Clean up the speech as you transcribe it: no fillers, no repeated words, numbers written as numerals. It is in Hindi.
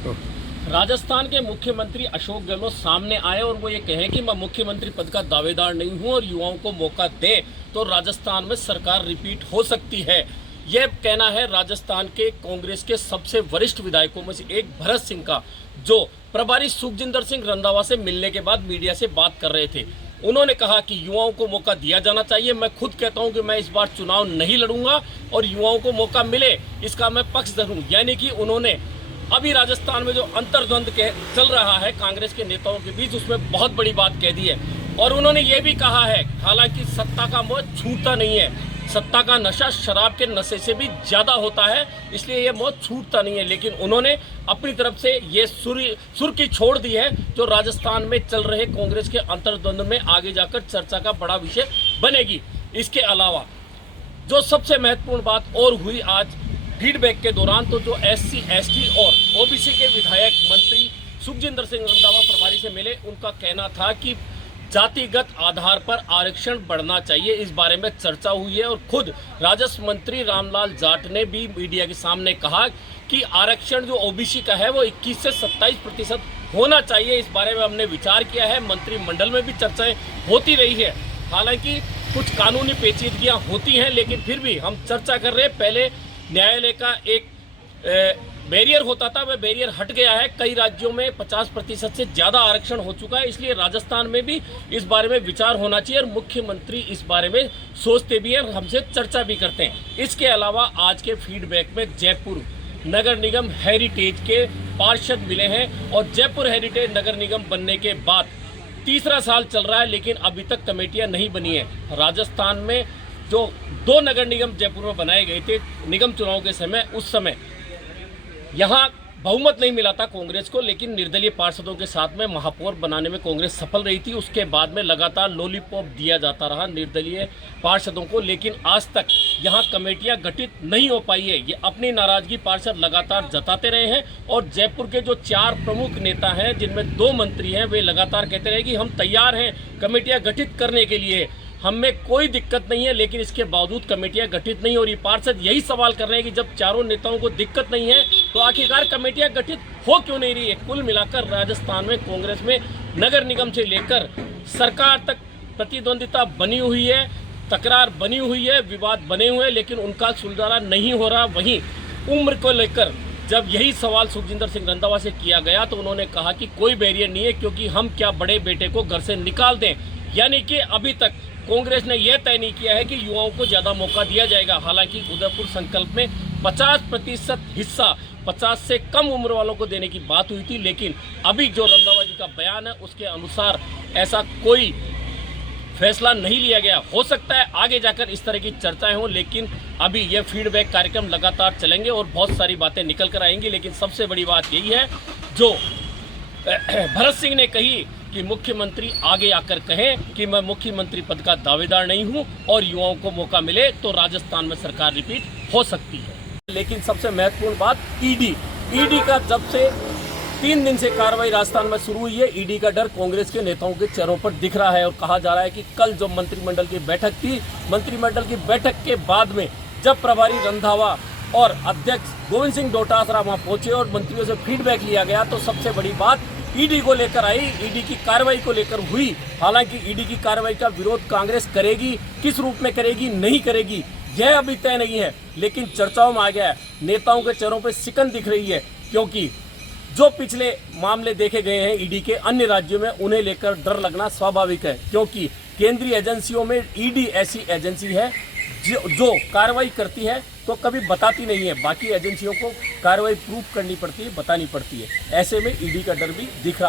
राजस्थान के मुख्यमंत्री अशोक गहलोत सामने आए और वो ये कहें कि मैं मुख्यमंत्री पद का दावेदार नहीं हूं और युवाओं को मौका दें तो राजस्थान में सरकार रिपीट हो सकती है। यह कहना है राजस्थान के कांग्रेस के सबसे वरिष्ठ विधायकों में से एक भरत सिंह का, जो प्रभारी सुखजिंदर सिंह रंधावा से मिलने के बाद मीडिया से बात कर रहे थे। उन्होंने कहा कि युवाओं को मौका दिया जाना चाहिए। मैं खुद कहता हूं कि मैं इस बार चुनाव नहीं लड़ूंगा और युवाओं को मौका मिले इसका मैं पक्षधर हूं। यानी कि उन्होंने अभी राजस्थान में जो अंतर्द्वंद चल रहा है कांग्रेस के नेताओं के बीच, उसमें बहुत बड़ी बात कह दी है। और उन्होंने ये भी कहा है, हालांकि सत्ता का मोह छूटता नहीं है, सत्ता का नशा शराब के नशे से भी ज़्यादा होता है, इसलिए ये मोह छूटता नहीं है। लेकिन उन्होंने अपनी तरफ से ये सुर्खी छोड़ दी है जो राजस्थान में चल रहे कांग्रेस के अंतर्द्वंद में आगे जाकर चर्चा का बड़ा विषय बनेगी। इसके अलावा जो सबसे महत्वपूर्ण बात और हुई आज फीडबैक के दौरान, तो जो SC, ST और OBC के विधायक मंत्री सुखजिंदर सिंह रंधावा प्रभारी से मिले, उनका कहना था कि जातिगत आधार पर आरक्षण बढ़ना चाहिए। इस बारे में चर्चा हुई है और खुद राजस्व मंत्री रामलाल जाट ने भी मीडिया के सामने कहा कि आरक्षण जो OBC का है वो 21 से 27% होना चाहिए। इस बारे में हमने विचार किया है, मंत्रिमंडल में भी चर्चाएं होती रही है। हालांकि कुछ कानूनी पेचीदगियां होती हैं, लेकिन फिर भी हम चर्चा कर रहे हैं। पहले न्यायालय का एक बैरियर होता था, वह बैरियर हट गया है। कई राज्यों में 50% से ज़्यादा आरक्षण हो चुका है, इसलिए राजस्थान में भी इस बारे में विचार होना चाहिए और मुख्यमंत्री इस बारे में सोचते भी हैं और हमसे चर्चा भी करते हैं। इसके अलावा आज के फीडबैक में जयपुर नगर निगम हेरिटेज के पार्षद मिले हैं और जयपुर हेरिटेज नगर निगम बनने के बाद तीसरा साल चल रहा है, लेकिन अभी तक कमेटियाँ नहीं बनी है। राजस्थान में जो 2 नगर निगम जयपुर में बनाए गए थे निगम चुनाव के समय, उस समय यहाँ बहुमत नहीं मिला था कांग्रेस को, लेकिन निर्दलीय पार्षदों के साथ में महापौर बनाने में कांग्रेस सफल रही थी। उसके बाद में लगातार लॉलीपॉप दिया जाता रहा निर्दलीय पार्षदों को, लेकिन आज तक यहाँ कमेटियाँ गठित नहीं हो पाई है। ये अपनी नाराजगी पार्षद लगातार जताते रहे हैं और जयपुर के जो 4 प्रमुख नेता हैं, जिनमें 2 मंत्री हैं, वे लगातार कहते रहे कि हम तैयार हैं कमेटियाँ गठित करने के लिए, हमें कोई दिक्कत नहीं है। लेकिन इसके बावजूद कमेटियां गठित नहीं हो रही। पार्षद यही सवाल कर रहे हैं कि जब चारों नेताओं को दिक्कत नहीं है तो आखिरकार कमेटियां गठित हो क्यों नहीं रही है। कुल मिलाकर राजस्थान में कांग्रेस में नगर निगम से लेकर सरकार तक प्रतिद्वंदिता बनी हुई है, तकरार बनी हुई है, विवाद बने हुए हैं, लेकिन उनका सुलझाना नहीं हो रहा। वहीं उम्र को लेकर जब यही सवाल सुखजिंदर सिंह रंधावा से किया गया तो उन्होंने कहा कि कोई बैरियर नहीं है, क्योंकि हम क्या बड़े बेटे को घर से निकाल दें। यानी कि अभी तक कांग्रेस ने यह तय नहीं किया है कि युवाओं को ज़्यादा मौका दिया जाएगा। हालांकि उदयपुर संकल्प में 50% हिस्सा 50 से कम उम्र वालों को देने की बात हुई थी, लेकिन अभी जो रंधावा जी का बयान है उसके अनुसार ऐसा कोई फैसला नहीं लिया गया। हो सकता है आगे जाकर इस तरह की चर्चाएं हों, लेकिन अभी यह फीडबैक कार्यक्रम लगातार चलेंगे और बहुत सारी बातें निकल कर आएंगी। लेकिन सबसे बड़ी बात यही है जो भरत सिंह ने कही कि मुख्यमंत्री आगे आकर कहें कि मैं मुख्यमंत्री पद का दावेदार नहीं हूं और युवाओं को मौका मिले तो राजस्थान में सरकार रिपीट हो सकती है। लेकिन सबसे महत्वपूर्ण बात ईडी का जब से 3 दिन से कार्रवाई राजस्थान में शुरू हुई है, ईडी का डर कांग्रेस के नेताओं के चेहरों पर दिख रहा है और कहा जा रहा है कि कल जो मंत्रिमंडल की बैठक थी, मंत्रिमंडल की बैठक के बाद में जब प्रभारी रंधावा और अध्यक्ष गोविंद सिंह डोटासरा वहां पहुंचे और मंत्रियों से फीडबैक लिया गया, तो सबसे बड़ी बात ईडी को लेकर आई, ईडी की कार्रवाई को लेकर हुई। हालांकि ईडी की कार्रवाई का विरोध कांग्रेस करेगी, किस रूप में करेगी, नहीं करेगी, यह अभी तय नहीं है, लेकिन चर्चाओं में आ गया है। नेताओं के चेहरों पर सिकन दिख रही है, क्योंकि जो पिछले मामले देखे गए हैं ईडी के अन्य राज्यों में, उन्हें लेकर डर लगना स्वाभाविक है। क्योंकि केंद्रीय एजेंसियों में ईडी ऐसी एजेंसी है जो कार्रवाई करती है तो कभी बताती नहीं है, बाकी एजेंसियों को कार्रवाई प्रूफ करनी पड़ती है, बतानी पड़ती है। ऐसे में ईडी का डर भी दिख रहा है।